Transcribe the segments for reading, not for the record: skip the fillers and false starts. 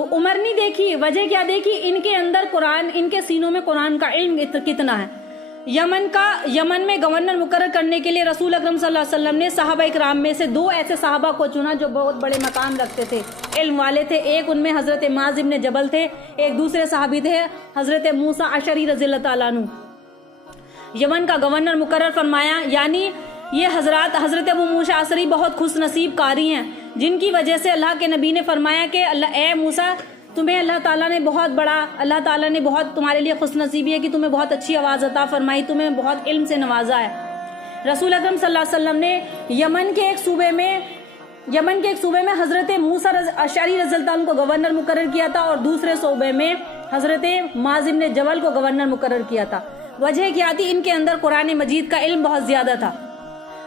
تو عمر نہیں دیکھی، وجہ کیا دیکھی؟ ان کے اندر قرآن، ان کے سینوں میں قرآن کا علم کتنا ہے۔ یمن میں گورنر مقرر کرنے کے لیے رسول اکرم صلی اللہ علیہ وسلم نے صحابہ اکرام میں سے 2 ایسے صحابہ کو چنا جو بہت بڑے مقام رکھتے تھے، علم والے تھے۔ ایک ان میں حضرت معاذ بن جبل تھے، ایک دوسرے صحابی تھے حضرت موسیٰ اشعری رضی اللہ تعالیٰ عنہ۔ یمن کا گورنر مقرر فرمایا، یعنی یہ حضرت ابو موسیٰ اشعری بہت خوش نصیب قاری ہیں، جن کی وجہ سے اللہ کے نبی نے فرمایا کہ اے موسیٰ، تمہیں اللہ تعالیٰ نے بہت تمہارے لیے خوش نصیبی ہے کہ تمہیں بہت اچھی آواز عطا فرمائی، تمہیں بہت علم سے نوازا ہے۔ رسول اکرم صلی اللہ علیہ وسلم نے یمن کے ایک صوبے میں حضرت موسیٰ اشعری رضی اللہ عنہ کو گورنر مقرر کیا تھا، اور دوسرے صوبے میں حضرت معاذ بن جبل کو گورنر مقرر کیا تھا۔ وجہ کیا تھی؟ ان کے اندر قرآن مجید کا علم بہت زیادہ تھا،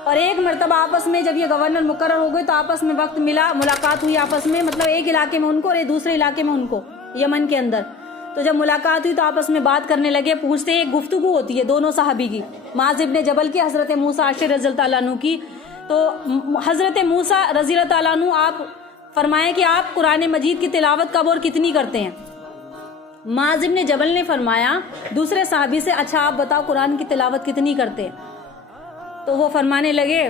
اور ایک مرتبہ آپس میں جب یہ گورنر مقرر ہو گئے تو آپس میں وقت ملا، ملاقات ہوئی آپس میں، مطلب ایک علاقے میں ان کو اور ایک دوسرے علاقے میں ان کو، یمن کے اندر۔ تو جب ملاقات ہوئی تو آپس میں بات کرنے لگے، پوچھتے ہیں، ایک گفتگو ہوتی ہے دونوں صحابی کی، معاذ بن جبل کی، حضرت موسیٰ اشعری رضی اللہ عنہ کی۔ تو حضرت موسیٰ رضی اللہ تعالیٰ عنہ آپ فرمائیں کہ آپ قرآن مجید کی تلاوت کب اور کتنی کرتے ہیں؟ معاذ بن جبل نے فرمایا دوسرے صحابی سے، اچھا آپ بتاؤ قرآن کی تلاوت کتنی کرتے ہیں؟ تو وہ فرمانے لگے،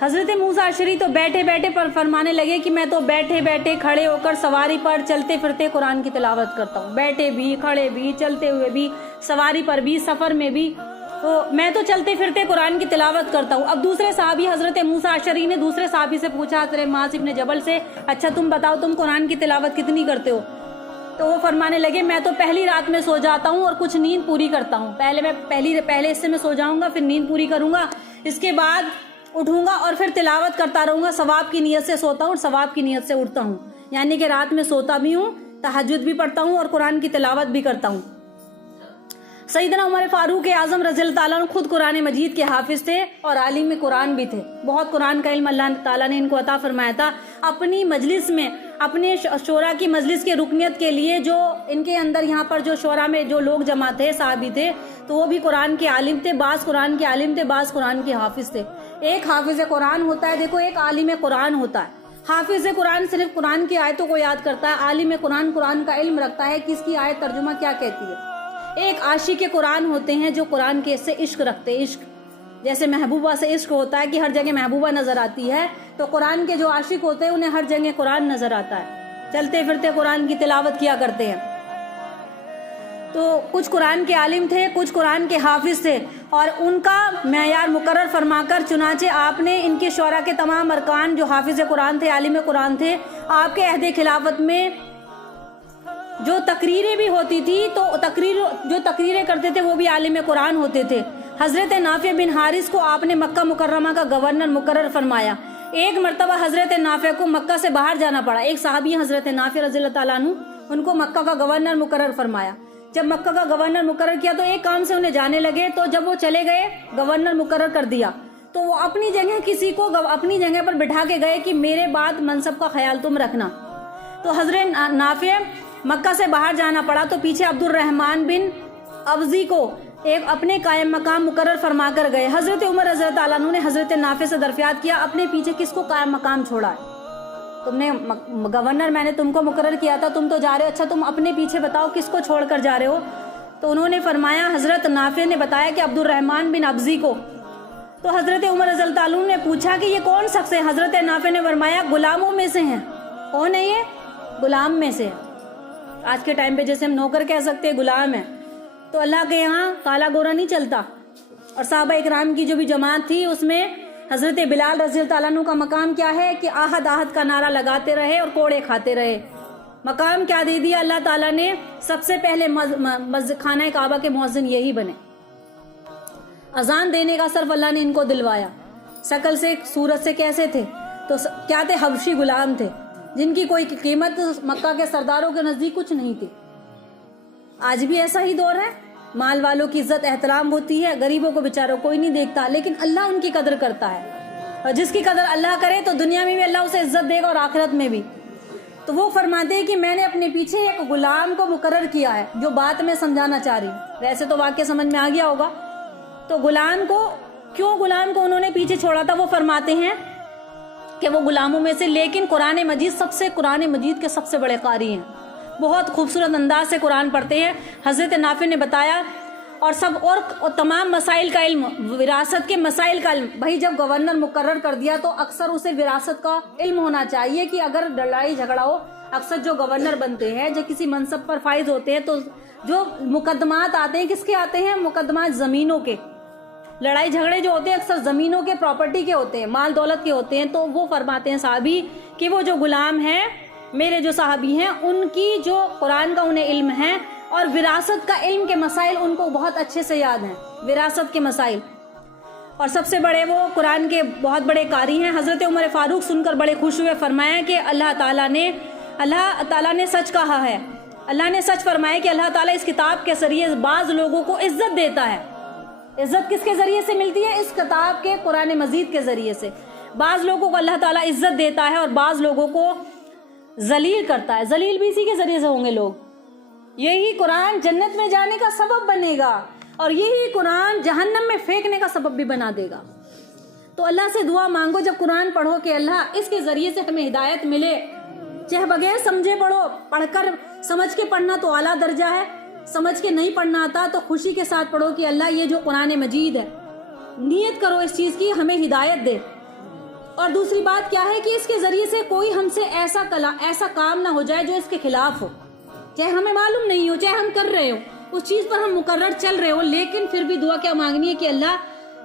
حضرت موسیٰ اشعری تو بیٹھے بیٹھے پر فرمانے لگے کہ میں تو بیٹھے بیٹھے، کھڑے ہو کر، سواری پر، چلتے پھرتے قرآن کی تلاوت کرتا ہوں، بیٹھے بھی، کھڑے بھی، چلتے ہوئے بھی، سواری پر بھی، سفر میں بھی، تو میں تو چلتے پھرتے قرآن کی تلاوت کرتا ہوں۔ اب دوسرے صحابی حضرت موسیٰ اشعری نے دوسرے صحابی سے پوچھا، حضرت معاذ بن جبل سے، اچھا تم بتاؤ تم قرآن کی تلاوت کتنی کرتے ہو؟ تو وہ فرمانے لگے، میں تو پہلی رات میں سو جاتا ہوں اور کچھ نیند پوری کرتا ہوں، پہلے حصے میں سو جاؤں گا، پھر نیند پوری کروں گا، اس کے بعد اٹھوں گا اور پھر تلاوت کرتا رہوں گا، ثواب کی نیت سے سوتا ہوں اور ثواب کی نیت سے اٹھتا ہوں، یعنی کہ رات میں سوتا بھی ہوں، تہجد بھی پڑھتا ہوں اور قرآن کی تلاوت بھی کرتا ہوں۔ سیدنا عمر فاروق اعظم رضی اللہ تعالیٰ عنہ خود قرآن مجید کے حافظ تھے اور عالم قرآن بھی تھے، بہت قرآن کا علم اللہ تعالیٰ نے ان کو عطا فرمایا تھا۔ اپنی مجلس میں، اپنے شورا کی مجلس کے رکنیت کے لیے جو ان کے اندر یہاں پر جو شورا میں جو لوگ جمع تھے، صحابی تھے، تو وہ بھی قرآن کے عالم تھے، بعض قرآن کے عالم تھے، بعض قرآن کے حافظ تھے۔ ایک حافظ قرآن ہوتا ہے، دیکھو ایک عالم قرآن ہوتا ہے۔ حافظ قرآن صرف قرآن کی آیتوں کو یاد کرتا ہے، عالم قرآن قرآن کا علم رکھتا ہے کہ اس کی آیت ترجمہ کیا کہتی ہے۔ ایک عاشق قرآن ہوتے ہیں جو قرآن کے سے عشق رکھتے، عشق جیسے محبوبہ سے عشق ہوتا ہے کہ ہر جگہ محبوبہ نظر آتی ہے، تو قرآن کے جو عاشق ہوتے ہیں انہیں ہر جگہ قرآن نظر آتا ہے، چلتے پھرتے قرآن کی تلاوت کیا کرتے ہیں۔ تو کچھ قرآن کے عالم تھے، کچھ قرآن کے حافظ تھے، اور ان کا معیار مقرر فرما کر چنانچہ آپ نے ان کے شورا کے تمام ارکان جو حافظ قرآن تھے، عالم قرآن تھے، آپ کے عہد خلافت میں جو تقریریں بھی ہوتی تھی تو جو تقریریں کرتے تھے وہ بھی عالم قرآن ہوتے تھے۔ حضرت نافع بن حارث کو آپ نے مکہ مکرمہ کا گورنر مقرر فرمایا۔ ایک مرتبہ حضرت نافع کو مکہ سے باہر جانا پڑا، ایک صحابی حضرت نافع رضی اللہ تعالیٰ عنہ، ان کو مکہ کا گورنر مقرر فرمایا۔ جب مکہ کا گورنر مقرر کیا تو ایک کام سے انہیں جانے لگے، تو جب وہ چلے گئے، گورنر مقرر کر دیا، تو وہ اپنی جگہ کسی کو اپنی جگہ پر بٹھا کے گئے کہ میرے بعد منصب کا خیال تم رکھنا۔ تو حضرت نافع مکہ سے باہر جانا پڑا تو پیچھے عبد الرحمن بن ابزی کو ایک اپنے قائم مقام مقرر فرما کر گئے۔ حضرت عمر رضی اللہ تعالیٰ عنہ نے حضرت نافع سے دریافت کیا، اپنے پیچھے کس کو قائم مقام چھوڑا ہے؟ تم نے گورنر میں نے تم کو مقرر کیا تھا، تم تو جا رہے ہو، اچھا تم اپنے پیچھے بتاؤ کس کو چھوڑ کر جا رہے ہو؟ تو انہوں نے فرمایا، حضرت نافع نے بتایا کہ عبد الرحمن بن ابزی کو۔ تو حضرت عمر رضی اللہ تعالیٰ عنہ نے پوچھا کہ یہ کون شخص ہے؟ حضرت نافع نے فرمایا غلاموں میں سے ہیں۔ کون ہے یہ؟ غلام میں سے۔ آج کے ٹائم پہ جیسے ہم نوکر کہہ سکتے ہیں، غلام ہے، تو اللہ کے یہاں کالا گورا نہیں چلتا۔ اور صحابہ اکرام کی جو بھی جماعت تھی اس میں حضرت بلال رضی اللہ تعالیٰ عنہ کا مقام کیا ہے کہ آہد آہد کا نعرہ لگاتے رہے اور کوڑے کھاتے رہے۔ مقام کیا دے دیا اللہ تعالیٰ نے؟ سب سے پہلے خانہ کعبہ کے مؤذن یہی بنے۔ اذان دینے کا صرف اللہ نے ان کو دلوایا۔ شکل سے، صورت سے کیسے تھے؟ تو کیا تھے؟ حبشی غلام تھے، جن کی کوئی قیمت مکہ کے سرداروں کے نزدیک کچھ نہیں تھی۔ آج بھی ایسا ہی دور ہے، مال والوں کی عزت احترام ہوتی ہے، غریبوں کو بیچاروں کوئی نہیں دیکھتا، لیکن اللہ ان کی قدر کرتا ہے، اور جس کی قدر اللہ کرے تو دنیا میں بھی اللہ اسے عزت دے گا اور آخرت میں بھی۔ تو وہ فرماتے ہیں کہ میں نے اپنے پیچھے ایک غلام کو مقرر کیا ہے، جو بات میں سمجھانا چاہ رہی ہوں، ویسے تو واقعہ سمجھ میں آ گیا ہوگا۔ تو غلام کو انہوں نے پیچھے چھوڑا تھا؟ وہ فرماتے ہیں کہ وہ غلاموں میں سے, لیکن قرآن مجید کے سب سے بڑے قاری ہیں. بہت خوبصورت انداز سے قرآن پڑھتے ہیں. حضرت نافع نے بتایا اور تمام مسائل کا علم, وراثت کے مسائل کا علم. بھائی جب گورنر مقرر کر دیا تو اکثر اسے وراثت کا علم ہونا چاہیے کہ اگر لڑائی جھگڑا ہو, اکثر جو گورنر بنتے ہیں, جو کسی منصب پر فائز ہوتے ہیں, تو جو مقدمات آتے ہیں کس کے آتے ہیں؟ مقدمات زمینوں کے. لڑائی جھگڑے جو ہوتے ہیں اکثر زمینوں کے, پراپرٹی کے ہوتے ہیں, مال دولت کے ہوتے ہیں. تو وہ فرماتے ہیں صحابی کہ وہ جو غلام ہیں میرے جو صحابی ہیں, ان کی جو قرآن کا انہیں علم ہے اور وراثت کا علم کے مسائل ان کو بہت اچھے سے یاد ہیں, وراثت کے مسائل. اور سب سے بڑے وہ قرآن کے بہت بڑے قاری ہیں. حضرت عمر فاروق سن کر بڑے خوش ہوئے, فرمایا کہ اللہ تعالیٰ نے سچ کہا ہے. اللہ نے سچ فرمایا کہ اللہ تعالیٰ اس کتاب کے ذریعے بعض لوگوں کو عزت دیتا ہے. عزت کس کے ذریعے سے ملتی ہے؟ اس کتاب کے قرآن مجید کے ذریعے سے. بعض لوگوں کو اللہ تعالیٰ عزت دیتا ہے اور بعض لوگوں کو ذلیل کرتا ہے. ذلیل بھی اسی کے ذریعے سے ہوں گے لوگ. یہی قرآن جنت میں جانے کا سبب بنے گا اور یہی قرآن جہنم میں پھینکنے کا سبب بھی بنا دے گا. تو اللہ سے دعا مانگو جب قرآن پڑھو کہ اللہ اس کے ذریعے سے ہمیں ہدایت ملے. چاہے بغیر سمجھے پڑھو, پڑھ کر سمجھ کے پڑھنا تو اعلیٰ درجہ ہے, سمجھ کے نہیں پڑھنا آتا تو خوشی کے ساتھ پڑھو کہ اللہ یہ جو قرآن مجید ہے, نیت کرو اس چیز کی ہمیں ہدایت دے. اور دوسری بات کیا ہے کہ اس کے ذریعے سے کوئی ہم سے ایسا کام نہ ہو جائے جو اس کے خلاف ہو, چاہے ہمیں معلوم نہیں ہو, چاہے ہم کر رہے ہو, اس چیز پر ہم مقرر چل رہے ہو, لیکن پھر بھی دعا کیا مانگنی ہے کہ اللہ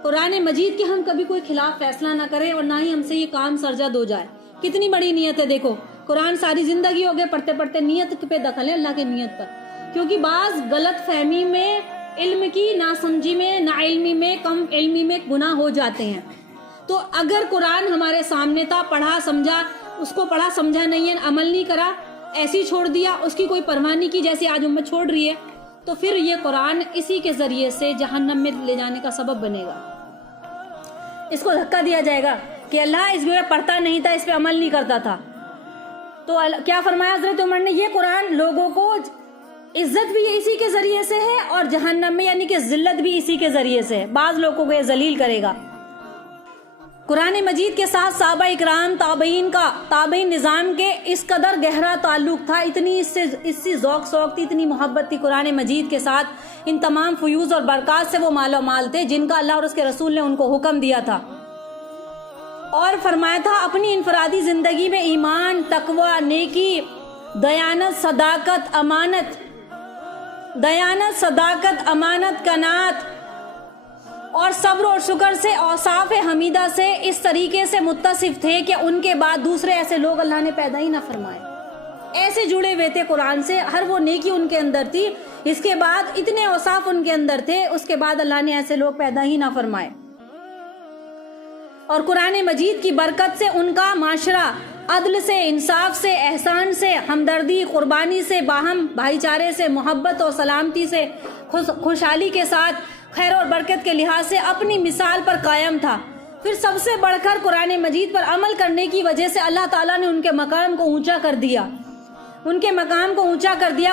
قرآن مجید کے ہم کبھی کوئی خلاف فیصلہ نہ کریں اور نہ ہی ہم سے یہ کام سرزد ہو جائے. کتنی بڑی نیت ہے. دیکھو قرآن ساری زندگی ہو گئے پڑھتے پڑھتے, نیت پہ دخل ہے اللہ کی نیت پر. کیونکہ بعض غلط فہمی میں, علم کی ناسمجھی میں, نا علمی میں, کم علمی میں گناہ ہو جاتے ہیں. تو اگر قرآن ہمارے سامنے تھا, پڑھا سمجھا, اس کو پڑھا سمجھا نہیں ہے, عمل نہیں کرا, ایسی چھوڑ دیا, اس کی کوئی پرواہ نہیں کی جیسے آج امت چھوڑ رہی ہے, تو پھر یہ قرآن اسی کے ذریعے سے جہنم میں لے جانے کا سبب بنے گا. اس کو دھکا دیا جائے گا کہ اللہ اس پہ پڑھتا نہیں تھا, اس پہ عمل نہیں کرتا تھا. تو کیا فرمایا حضرت عمر نے؟ یہ قرآن لوگوں کو عزت بھی اسی کے ذریعے سے ہے اور جہنم میں یعنی کہ ذلت بھی اسی کے ذریعے سے ہے. بعض لوگوں کو یہ ذلیل کرے گا. قرآن مجید کے ساتھ صحابہ اکرام تابعین نظام کے اس قدر گہرا تعلق تھا, اتنی اس سے ذوق تھی, اتنی محبت تھی قرآن مجید کے ساتھ. ان تمام فیوز اور برکات سے وہ مالا مال تھے جن کا اللہ اور اس کے رسول نے ان کو حکم دیا تھا اور فرمایا تھا اپنی انفرادی زندگی میں ایمان, تقوی, نیکی, دیانت, صداقت, امانت, قناعت اور صبر اور شکر سے اوصاف حمیدہ سے اس طریقے سے متصف تھے کہ ان کے بعد دوسرے ایسے لوگ اللہ نے پیدا ہی نہ فرمائے. ایسے جڑے ہوئے تھے قرآن سے, ہر وہ نیکی ان کے اندر تھی, اس کے بعد اتنے اوصاف ان کے اندر تھے, اس کے بعد اللہ نے ایسے لوگ پیدا ہی نہ فرمائے. اور قرآن مجید کی برکت سے ان کا معاشرہ عدل سے, انصاف سے, احسان سے, ہمدردی, قربانی سے, باہم بھائی چارے سے, محبت اور سلامتی سے, خوشحالی کے ساتھ, خیر اور برکت کے لحاظ سے اپنی مثال پر قائم تھا. پھر سب سے بڑھ کر قرآن مجید پر عمل کرنے کی وجہ سے اللہ تعالیٰ نے ان کے مقام کو اونچا کر دیا.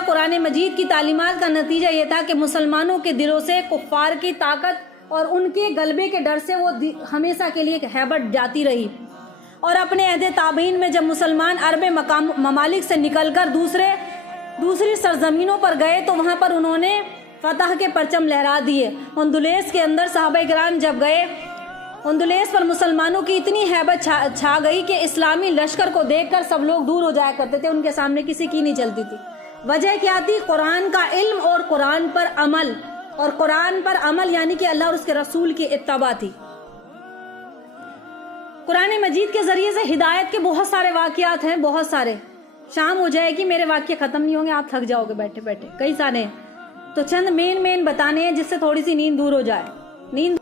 قرآن مجید کی تعلیمات کا نتیجہ یہ تھا کہ مسلمانوں کے دلوں سے کفار کی طاقت اور ان کے غلبے کے ڈر سے وہ ہمیشہ کے لیے ہیبت جاتی رہی. اور اپنے عہد تابعین میں جب مسلمان عرب ممالک سے نکل کر دوسری سرزمینوں پر گئے تو وہاں پر انہوں نے فتح کے پرچم لہرا دیے. اندلس کے اندر صحابہ کرام جب گئے, اندلس پر مسلمانوں کی اتنی ہیبت چھا گئی کہ اسلامی لشکر کو دیکھ کر سب لوگ دور ہو جایا کرتے تھے, ان کے سامنے کسی کی نہیں چلتی تھی. وجہ کیا تھی؟ قرآن کا علم اور قرآن پر عمل, اور قرآن پر عمل یعنی کہ اللہ اور اس کے رسول کی اتباع تھی. قرآن مجید کے ذریعے سے ہدایت کے بہت سارے واقعات ہیں, بہت سارے. شام ہو جائے گی, میرے واقعے ختم نہیں ہوں گے, آپ تھک جاؤ گے بیٹھے بیٹھے, کئی سارے ہیں. تو چند مین بتانے ہیں جس سے تھوڑی سی نیند دور ہو جائے. نیند